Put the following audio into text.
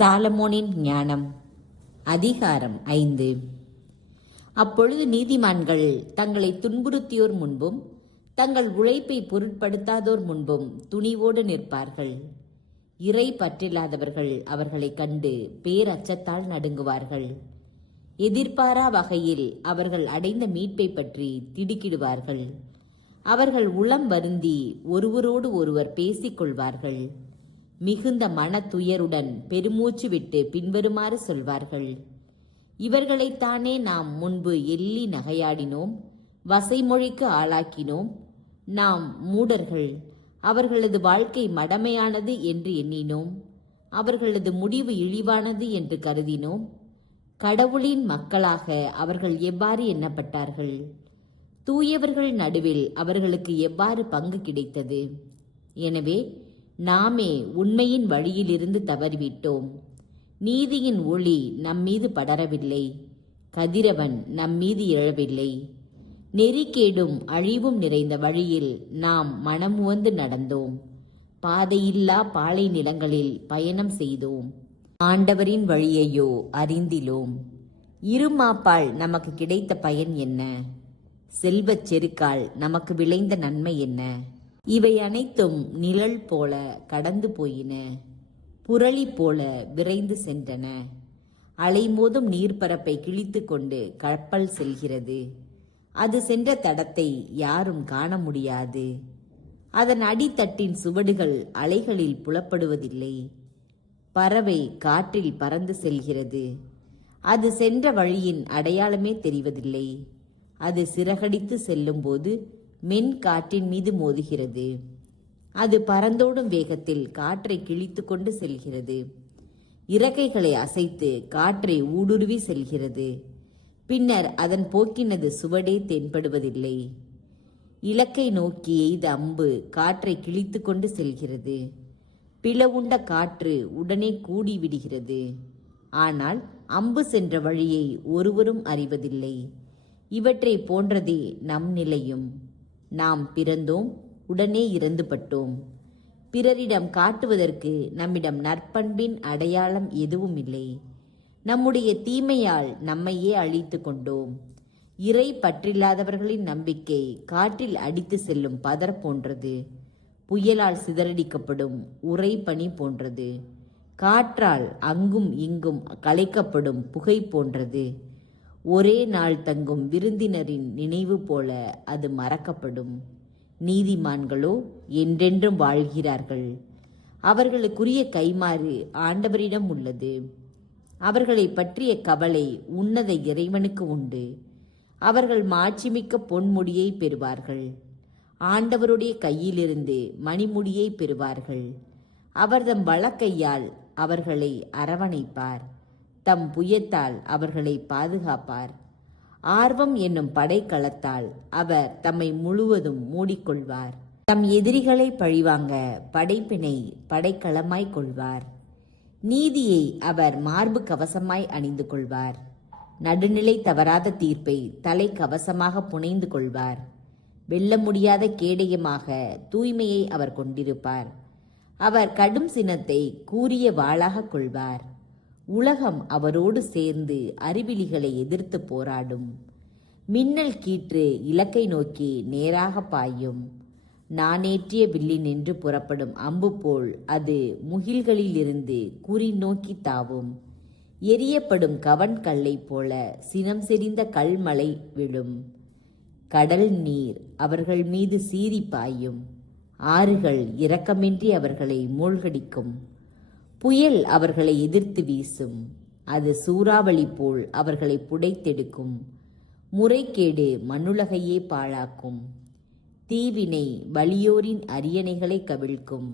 சாலமோனின் ஞானம். அதிகாரம் 5. அப்பொழுது நீதிமான்கள் தங்களை துன்புறுத்தியோர் முன்பும் தங்கள் உழைப்பை பொருட்படுத்தாதோர் முன்பும் துணிவோடு நிற்பார்கள். இறை பற்றில்லாதவர்கள் அவர்களைக் கண்டு பேரச்சத்தால் நடுங்குவார்கள். எதிர்பாரா வகையில் அவர்கள் அடைந்த மீட்பை பற்றி திடுக்கிடுவார்கள். அவர்கள் உளம் வருந்தி ஒருவரோடு ஒருவர் பேசிக்கொள்வார்கள். மிகுந்த மனத்துயருடன் பெருமூச்சு விட்டு பின்வருமாறு சொல்வார்கள்: இவர்களைத்தானே நாம் முன்பு எள்ளி நகையாடினோம், வசைமொழிக்கு ஆளாக்கினோம். நாம் மூடர்கள், அவர்களது வாழ்க்கை மடமையானது என்று எண்ணினோம். அவர்களது முடிவு இழிவானது என்று கருதினோம். கடவுளின் மக்களாக அவர்கள் எவ்வாறு எண்ணப்பட்டார்கள்? தூயவர்கள் நடுவில் அவர்களுக்கு எவ்வாறு பங்கு கிடைத்தது? எனவே நாமே உண்மையின் வழியிலிருந்து தவறிவிட்டோம். நீதியின் ஒளி நம்மீது படரவில்லை. கதிரவன் நம்மீது எழவில்லை. நெறிக்கேடும் அழிவும் நிறைந்த வழியில் நாம் மனமுவந்து நடந்தோம். பாதையில்லா பாலை நிலங்களில் பயணம் செய்தோம். ஆண்டவரின் வழியையோ அறிந்திலோம். இருமாப்பால் நமக்கு கிடைத்த பயன் என்ன? செல்வச் செருக்கால் நமக்கு விளைந்த நன்மை என்ன? இவை அனைத்தும் நிழல் போல கடந்து போயின, புரளி போல விரைந்து சென்றன. அலைமோதும் நீர்ப்பரப்பை கிழித்து கொண்டு கப்பல் செல்கிறது. அது சென்ற தடத்தை யாரும் காண முடியாது. அதன் அடித்தட்டின் சுவடுகள் அலைகளில் புலப்படுவதில்லை. பறவை காற்றில் பறந்து செல்கிறது. அது சென்ற வழியின் அடையாளமே தெரிவதில்லை. அது சிறகடித்து செல்லும்போது மென் காற்றின் மீது மோதுகிறது. அது பறந்தோடும் வேகத்தில் காற்றை கிழித்து கொண்டு செல்கிறது. இறக்கைகளை அசைத்து காற்றை ஊடுருவி செல்கிறது. பின்னர் அதன் போக்கினது சுவடே தென்படுவதில்லை. இலக்கை நோக்கி எய்த அம்பு காற்றை கிழித்து கொண்டு செல்கிறது. பிளவுண்ட காற்று உடனே கூடிவிடுகிறது. ஆனால் அம்பு சென்ற வழியை ஒருவரும் அறிவதில்லை. இவற்றை போன்றதே நம் நிலையும். நாம் பிறந்தோம், உடனே இறந்துபட்டோம். பிறரிடம் காட்டுவதற்கு நம்மிடம் நற்பண்பின் அடையாளம் எதுவும் இல்லை. நம்முடைய தீமையால் நம்மையே அழித்து கொண்டோம். இறை பற்றில்லாதவர்களின் நம்பிக்கை காற்றில் அடித்து செல்லும் பதர் போன்றது. புயலால் சிதறடிக்கப்படும் உறை பனி போன்றது. காற்றால் அங்கும் இங்கும் கலைக்கப்படும் புகை போன்றது. ஒரே நாள் தங்கும் விருந்தினரின் நினைவு போல அது மறக்கப்படும். நீதிமான்களோ என்றென்றும் வாழ்கிறார்கள். அவர்களுக்குரிய கைமாறு ஆண்டவரிடம் உள்ளது. அவர்களை பற்றிய கவலை உன்னத இறைவனுக்கு உண்டு. அவர்கள் மாட்சிமிக்க பொன்முடியை பெறுவார்கள். ஆண்டவருடைய கையிலிருந்து மணிமுடியை பெறுவார்கள். அவர் தம் வலக்கையால் அவர்களை அரவணைப்பார். தம் புயத்தால் அவர்களை பாதுகாப்பார். ஆர்வம் என்னும் படைக்களத்தால் அவர் தம்மை முழுவதும் மூடிக்கொள்வார். தம் எதிரிகளை பழிவாங்க படைப்பினை படைக்களமாய் கொள்வார். நீதியை அவர் மார்பு கவசமாய் அணிந்து கொள்வார். நடுநிலை தவறாத தீர்ப்பை தலை கவசமாக புனைந்து கொள்வார். வெல்ல முடியாத கேடயமாக தூய்மையை அவர் கொண்டிருப்பார். அவர் கடும் சினத்தை கூரிய வாளாக கொள்வார். உலகம் அவரோடு சேர்ந்து அறிவிலிகளை எதிர்த்து போராடும். மின்னல் கீற்று இலக்கை நோக்கி நேராக பாயும். நானேற்றிய வில்லினின்று புறப்படும் அம்பு போல் அது முகில்களிலிருந்து குறி நோக்கி தாவும். எரியப்படும் கவன் கல்லை போல சினம் செறிந்த கல்மலை விழும். கடல் நீர் அவர்கள் மீது சீறி பாயும். ஆறுகள் இரக்கமின்றி அவர்களை மூழ்கடிக்கும். புயல் அவர்களை எதிர்த்து வீசும். அது சூறாவளி போல் அவர்களை புடைத்தெடுக்கும். முறைகேடு மண்ணுலகையே பாழாக்கும். தீவினை வலியோரின் அரியணைகளை கவிழ்க்கும்.